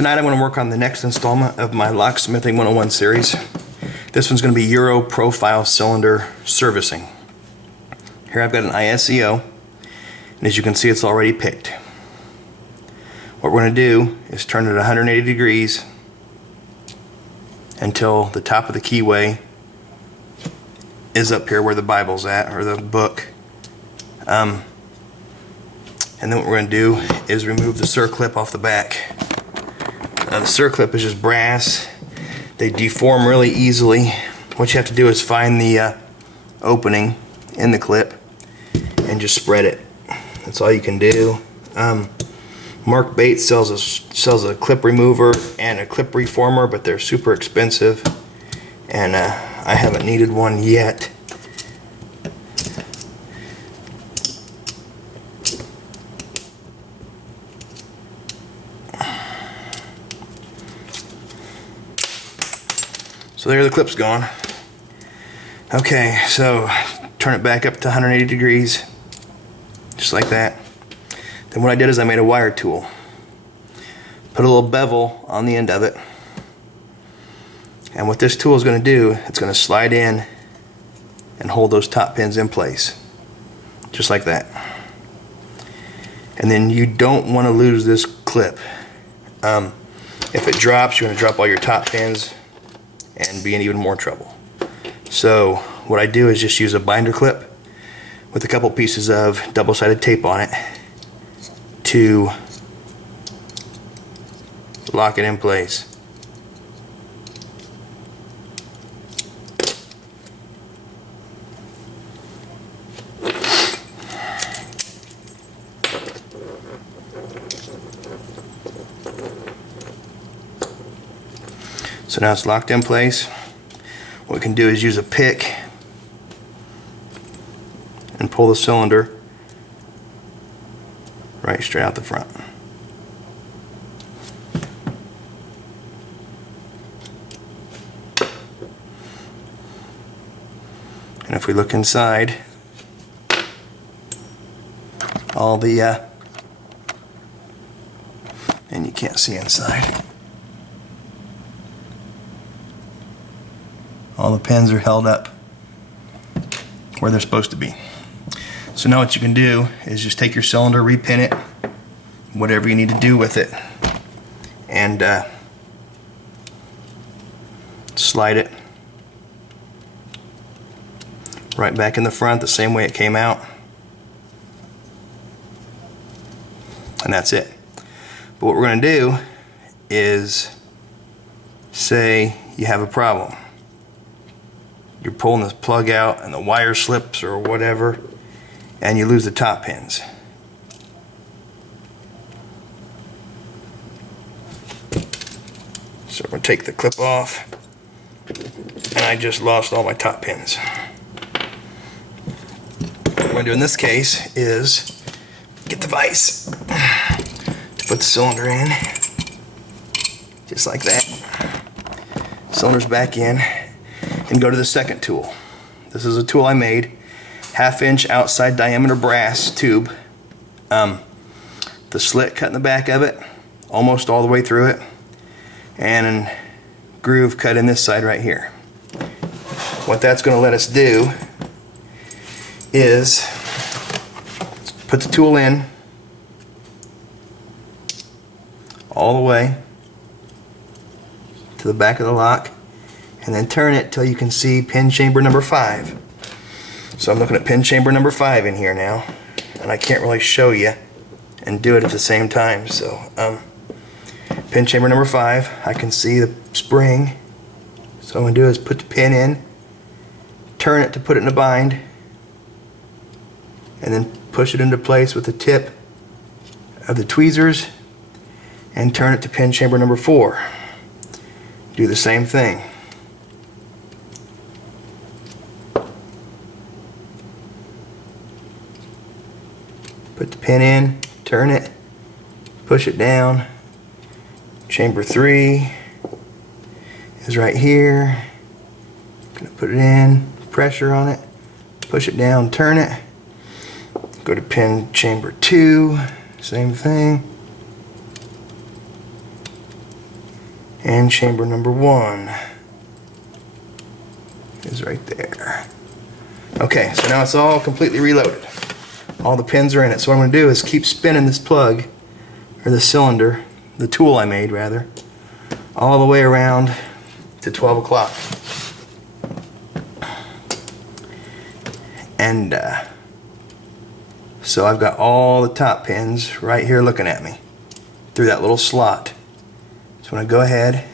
Tonight I'm going to work on the next installment of my Locksmithing 101 series. This one's going to be Euro profile cylinder servicing. Here I've got an ISEO, and as you can see it's already picked. What we're going to do is turn it 180 degrees until the top of the keyway is up here where the Bible's at, or the book. And then what we're going to do is remove the circlip off the back. The circlip is just brass. They deform really easily. What you have to do is find the opening in the clip and just spread it. That's all you can do. Mark Bates sells a clip remover and a clip reformer, but they're super expensive, and I haven't needed one yet. So there the clip's gone. Okay, so turn it back up to 180 degrees, just like that. Then what I did is I made a wire tool. Put a little bevel on the end of it. And what this tool is going to do, it's going to slide in and hold those top pins in place. Just like that. And then you don't want to lose this clip. If it drops, you're going to drop all your top pins and be in even more trouble. So what I do is just use a binder clip with a couple pieces of double-sided tape on it to lock it in place. So now it's locked in place. What we can do is use a pick and pull the cylinder right straight out the front. And if we look inside, all the and you can't see inside. All the pins are held up where they're supposed to be. So now what you can do is just take your cylinder, repin it, whatever you need to do with it, and slide it right back in the front the same way it came out. And that's it. But what we're going to do is, say you have a problem. You're pulling this plug out and the wire slips or whatever, and you lose the top pins. So we're going to take the clip off, and I just lost all my top pins. What I'm going to do in this case is get the vise to put the cylinder in, just like that. Cylinder's back in. And go to the second tool. This is a tool I made, 1/2 inch outside diameter brass tube. The slit cut in the back of it, almost all the way through it, and a groove cut in this side right here. What that's going to let us do is put the tool in all the way to the back of the lock, and then turn it till you can see pin chamber number 5. So I'm looking at pin chamber number 5 in here now, and I can't really show you and do it at the same time. So pin chamber number 5, I can see the spring. So what I'm going to do is put the pin in, turn it to put it in a bind, and then push it into place with the tip of the tweezers and turn it to pin chamber number 4. Do the same thing. Put the pin in, turn it, push it down. Chamber 3 is right here. Gonna put it in, pressure on it, push it down, turn it. Go to pin chamber 2, same thing. And chamber number 1 is right there. Okay, so now it's all completely reloaded. All the pins are in it. So what I'm going to do is keep spinning this plug, or the cylinder, the tool I made rather, all the way around to 12 o'clock. And so I've got all the top pins right here looking at me through that little slot. So I'm going to go ahead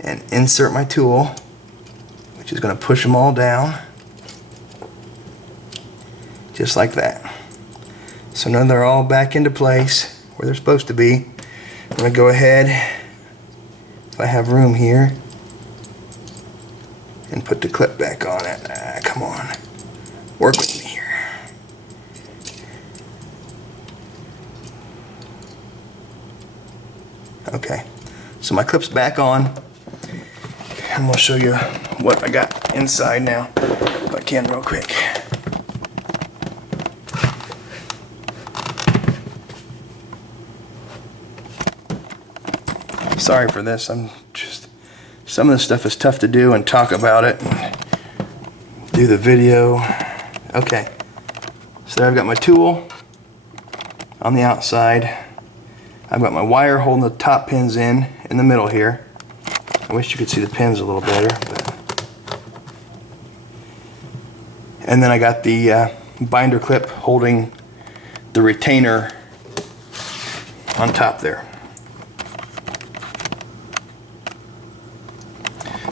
and insert my tool, which is going to push them all down just like that. So now they're all back into place where they're supposed to be. I'm going to go ahead, if I have room here, and put the clip back on it. Come on, work with me here. Okay, so my clip's back on. I'm going to show you what I got inside now, if I can real quick. Sorry for this, some of this stuff is tough to do and talk about it and do the video. Okay, so there I've got my tool on the outside. I've got my wire holding the top pins in the middle here. I wish you could see the pins a little better. And then I got the binder clip holding the retainer on top there.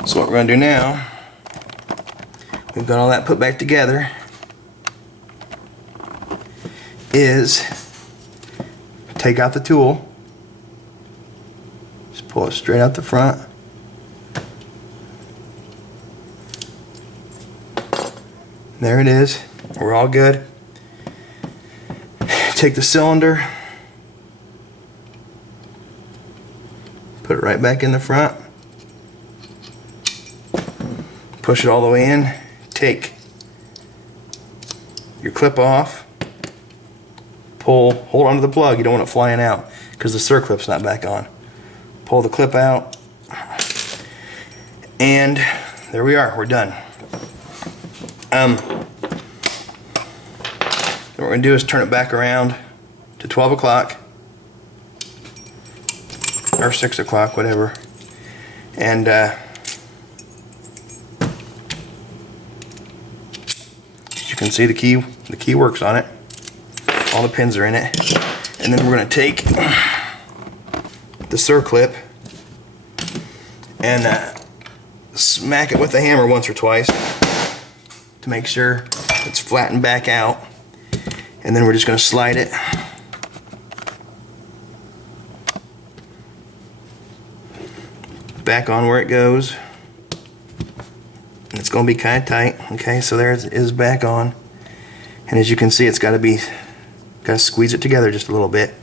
So what we're going to do now, we've got all that put back together, is take out the tool, just pull it straight out the front, there it is, we're all good. Take the cylinder, put it right back in the front, push it all the way in, take your clip off, hold onto the plug, you don't want it flying out because the circlip's not back on. Pull the clip out, and there we are, we're done. What we're going to do is turn it back around to 12 o'clock or 6 o'clock, whatever, and you can see the key works on it. All the pins are in it. And then we're going to take the circlip and smack it with the hammer once or twice to make sure it's flattened back out. And then we're just going to slide it back on where it goes. It's going to be kind of tight. Okay, so there it is back on, and as you can see, it's got to squeeze it together just a little bit.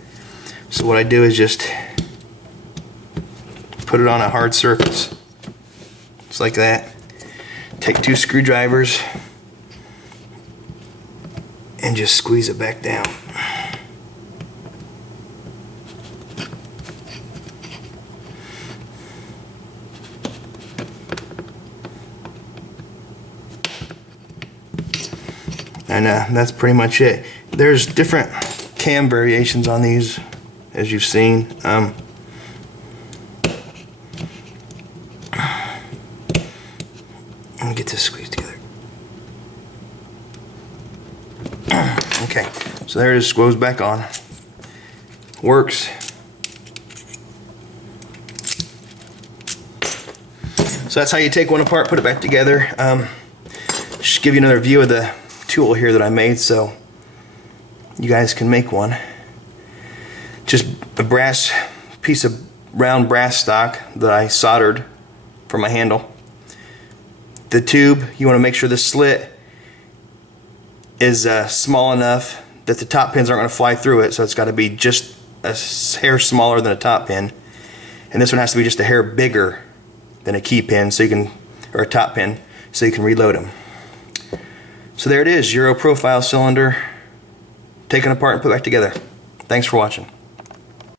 So what I do is just put it on a hard surface, just like that. Take 2 screwdrivers and just squeeze it back down. And that's pretty much it. There's different cam variations on these, as you've seen. Let me get this squeezed together. Okay, so there it is, goes back on. Works. So that's how you take one apart, put it back together. Just give you another view of the tool here that I made so you guys can make one. Just a piece of round brass stock that I soldered for my handle. The tube, you want to make sure the slit is small enough that the top pins aren't going to fly through it, so it's got to be just a hair smaller than a top pin. And this one has to be just a hair bigger than a key pin, so you can, or a top pin, so you can reload them. So there it is, Euro profile cylinder taken apart and put back together. Thanks for watching.